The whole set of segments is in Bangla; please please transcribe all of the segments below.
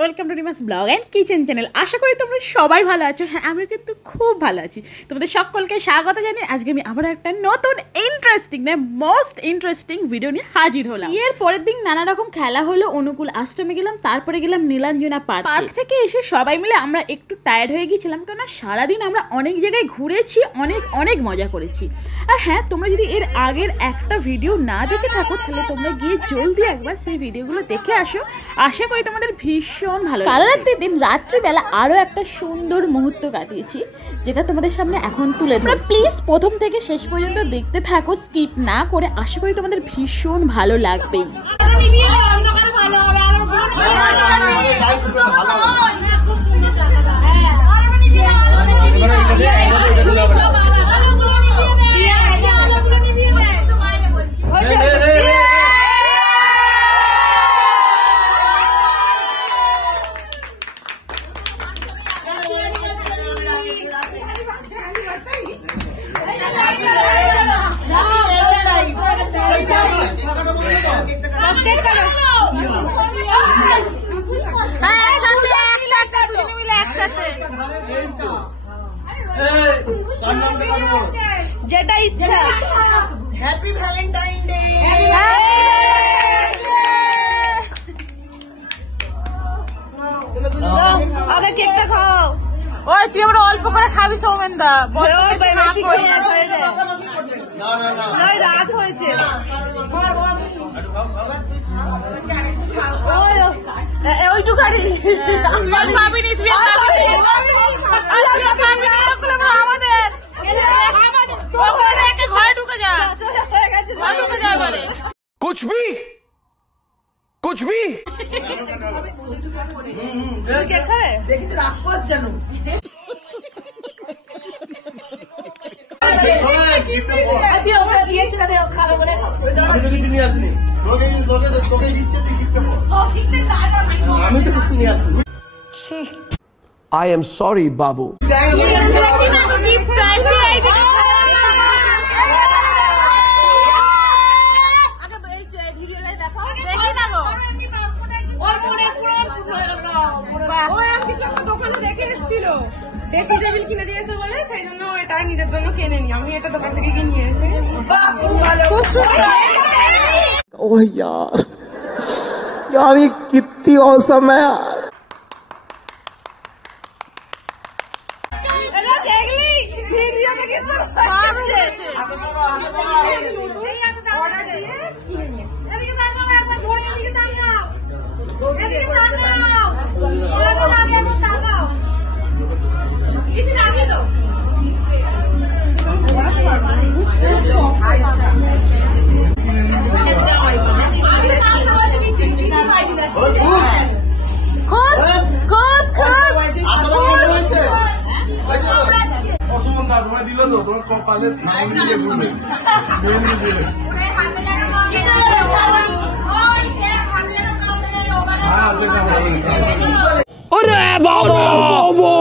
Welcome to Rima's blog and kitchen channel. আশা করি তোমরা সবাই ভালো আছো। হ্যাঁ, আমি কিন্তু খুব ভালো আছি। তোমাদের সকলকে স্বাগত জানিয়ে আজকে আমি আবার একটা নতুন মোস্ট ইন্টারেস্টিং ভিডিও নিয়ে হাজির হলাম। এর পরের দিন নানা রকম খেলা হলো, অনুকূল আশ্রমে গেলাম, তারপরে গেলাম নীলাঞ্জনা পার্ক থেকে এসে সবাই মিলে আমরা একটু টায়ার্ড হয়ে গিয়েছিলাম, কেননা সারাদিন আমরা অনেক জায়গায় ঘুরেছি, অনেক মজা করেছি। আর হ্যাঁ, তোমরা যদি এর আগের একটা ভিডিও না দেখে থাকো তাহলে তোমরা গিয়ে জলদি একবার সেই ভিডিওগুলো দেখে আসো। আশা করি তোমাদের ভীষণ ভালো। কাল রাত্রির দিন রাত্রিবেলা আরো একটা সুন্দর মুহূর্ত কাটিয়েছি, যেটা তোমাদের সামনে এখন তুলে ধরো। প্লিজ প্রথম থেকে শেষ পর্যন্ত দেখতে থাকো, স্কিপ না করে। আশা করি তোমাদের ভীষণ ভালো লাগবে। যেটা ইচ্ছা। Happy Valentine day. আগে কেকটা খাও। ওই তুই আমরা অল্প করে খাবি সৌমেনদা। রাত হয়েছে। ওইটুখানি পাবিনি তুই, আমাদের ঘরে ঢুকে যা। कुछ भी দেখি তো রাক্ষস জানো। I am sorry, Babu. দেশি টেবিল কিনে দিয়েছে বলে সেই জন্য এটা নিজের জন্য কিনে নি। আমি এটা দোকান থেকে নিয়ে এসে। ओह यार ये कितनी औसम है यार।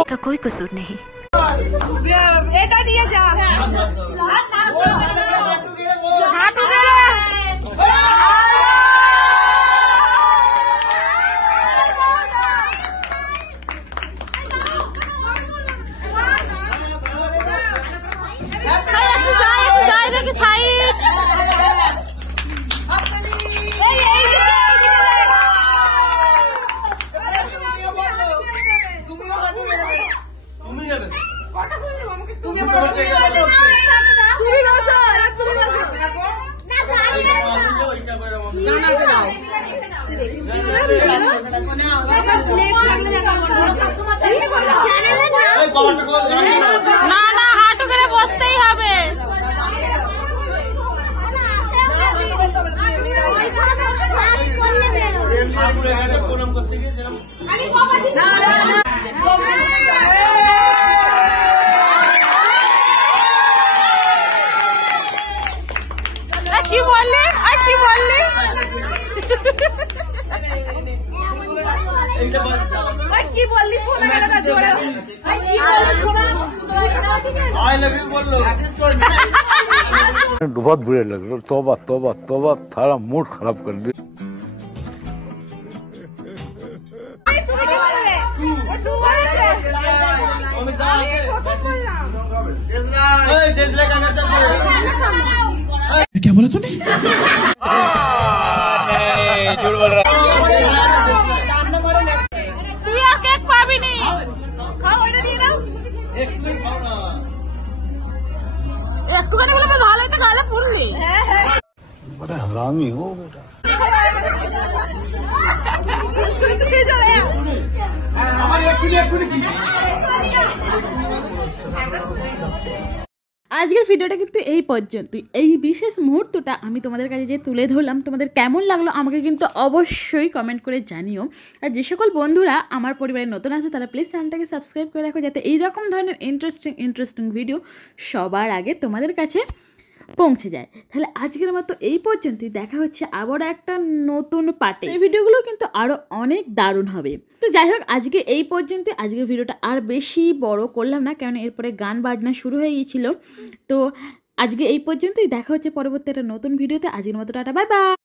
का कोई कसूर नहीं। এটা দিয়ে যা। না না, হাঁটু করে বসতেই হবে। কি বললি? আর কি বললি? কি বললি? শোনা গেল না জোরে। आई लव यू बोल लो। बहुत बुरे लग रहे। तौबा तौबा तौबा, थारा मूड खराब कर दिया। প্রথম বললাম क्या बोला तूने? তুই আর কেক পাবি নি। খাও এটা দিয়ে দাও। একটুখানি বলে বেশ ভালোই তো গালে ফুললি। बड़ा हरामी हो बेटा তুই চলে আয়। আজকের ভিডিওটা কিন্তু এই পর্যন্তই। এই বিশেষ মুহূর্তটা আমি তোমাদের কাছে যে তুলে ধরলাম, তোমাদের কেমন লাগলো আমাকে কিন্তু অবশ্যই কমেন্ট করে জানিও। আর যে সকল বন্ধুরা আমার পরিবারে নতুন আছে তারা প্লিজ চ্যানেলটাকে সাবস্ক্রাইব করে রাখো, যাতে এইরকম ধরনের ইন্টারেস্টিং ভিডিও সবার আগে তোমাদের কাছে পৌঁছে যায়। তাহলে আজকের মতো এই পর্যন্তই, দেখা হচ্ছে আবার একটা নতুন পার্টে। এই ভিডিওগুলো কিন্তু আরও অনেক দারুণ হবে। তো যাই হোক, আজকে এই পর্যন্ত। আজকের ভিডিওটা আর বেশি বড় করলাম না, কারণ এরপরে গান বাজনা শুরু হয়ে গিয়েছিল। তো আজকে এই পর্যন্তই, দেখা হচ্ছে পরবর্তী একটা নতুন ভিডিওতে। আজকের মতো টাটা, বাই বাই।